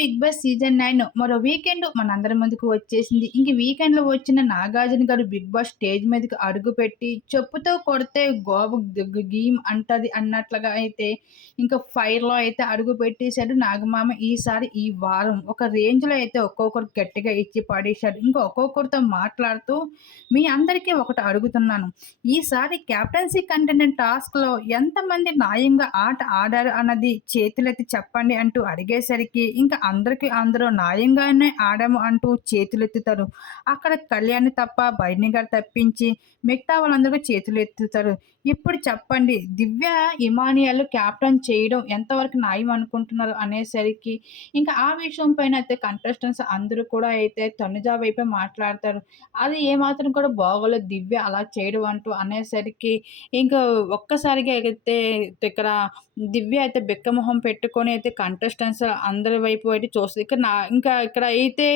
Big Boss season nine మరో weekend మనందరి ముందుకు వచ్చేసింది. ఇంక వీకెండ్లో వచ్చిన నాగార్జున గారు బిగ్ బాస్ స్టేజ్ మీదకి అడుగు పెట్టి చెప్పుతో కొడితే గోబు గ్- గీమ్ అంటది అన్నట్లుగా అయితే ఇంకా ఫైర్లో అయితే అడుగు పెట్టేశాడు నాగమామ. ఈసారి ఈ వారం ఒక రేంజ్లో అయితే ఒక్కొక్కరు గట్టిగా ఇచ్చి పడేశాడు ఇంకా ఒక్కొక్కరితో మాట్లాడుతూ మీ అందరికీ ఒకటి అడుగుతున్నాను. ఈసారి కెప్టెన్సీ కంటెంట్ టాస్క్లో ఎంతమంది న్యాయంగా ఆట ఆడారు అన్నది చేతులెత్తి చెప్పండి అంటూ అడిగేసరికి ఇంకా అందరికి అందరూ న్యాయంగానే ఆడాము అంటూ చేతులెత్తుతారు. అక్కడ కళ్యాణి తప్ప బైని గారు తప్పించి మిగతా వాళ్ళందరూ చేతులు ఎత్తుతారు ఇప్పుడు చెప్పండి దివ్య ఇమానియాలు క్యాప్టెన్ చేయడం ఎంతవరకు న్యాయం అనుకుంటున్నారు అనేసరికి ఇంకా ఆ విషయం పైన అయితే కంటెస్టెంట్స్ అందరూ కూడా అయితే తనుజా వైపే మాట్లాడతారు. అది ఏమాత్రం కూడా బాగోలేదు దివ్య అలా చేయడం అంటూ అనేసరికి ఇంకా ఒక్కసారిగా అయితే ఇక్కడ దివ్య అయితే బిక్కమొహం పెట్టుకొని అయితే కంటెస్టెంట్స్ అందరి వైపు పెట్టి చూస్తుంది. ఇక్కడ నా ఇంకా ఇక్కడ అయితే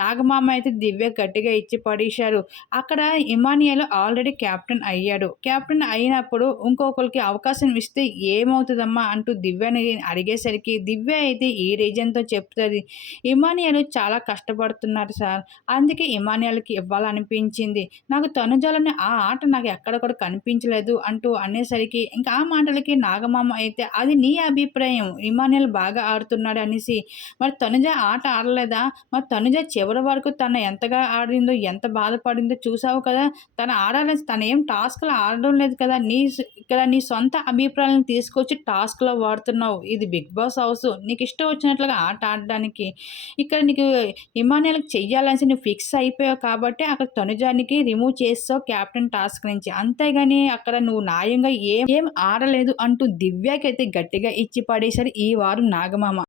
నాగమామ అయితే దివ్య గట్టిగా ఇచ్చి పడేశారు. అక్కడ ఇమానియాలో ఆల్రెడీ క్యాప్టెన్ అయ్యాడు. క్యాప్టెన్ అయినప్పుడు ఇంకొకరికి అవకాశం ఇస్తే ఏమవుతుందమ్మా అంటూ దివ్యని అడిగేసరికి దివ్య అయితే ఈ రీజన్తో చెప్తుంది. ఇమానియాలు చాలా కష్టపడుతున్నారు సార్. అందుకే ఇమానియాలకి ఇవ్వాలనిపించింది. నాకు తనుజాలని ఆ ఆట నాకు ఎక్కడ కూడా కనిపించలేదు అంటూ అనేసరికి ఇంకా ఆ మాటలకి నాగమామ అయితే అది నీ అభిప్రాయం. ఇమానియల్ బాగా ఆడుతున్నాడు అనేసి మరి తనుజ ఆట ఆడలేదా? మరి తనుజ చివరి వరకు తను ఎంతగా ఆడిందో ఎంత బాధపడిందో చూసావు కదా? తను ఆడాలని తను ఏం టాస్క్లో ఆడడం లేదు కదా? నీ స- ఇక్కడ నీ సొంత అభిప్రాయాలను తీసుకొచ్చి టాస్క్లో వాడుతున్నావు. ఇది బిగ్ బాస్ హౌస్. నీకు ఇష్టం వచ్చినట్లుగా ఆట ఆడడానికి. ఇక్కడ నీకు ఇమానియల్కి చెయ్యాలని నువ్వు ఫిక్స్ అయిపోయావు కాబట్టి అక్కడ తనుజానికి రిమూవ్ చేస్తావు క్యాప్టెన్ టాస్క్ నుంచి. అంతేగాని అక్కడ నువ్వు న్యాయంగా ఏం ఏం ఆడలేదు అంటూ దివ్యాకైతే గట్టిగా ఇచ్చి పడేశారు ఈ వారం నాగమామ.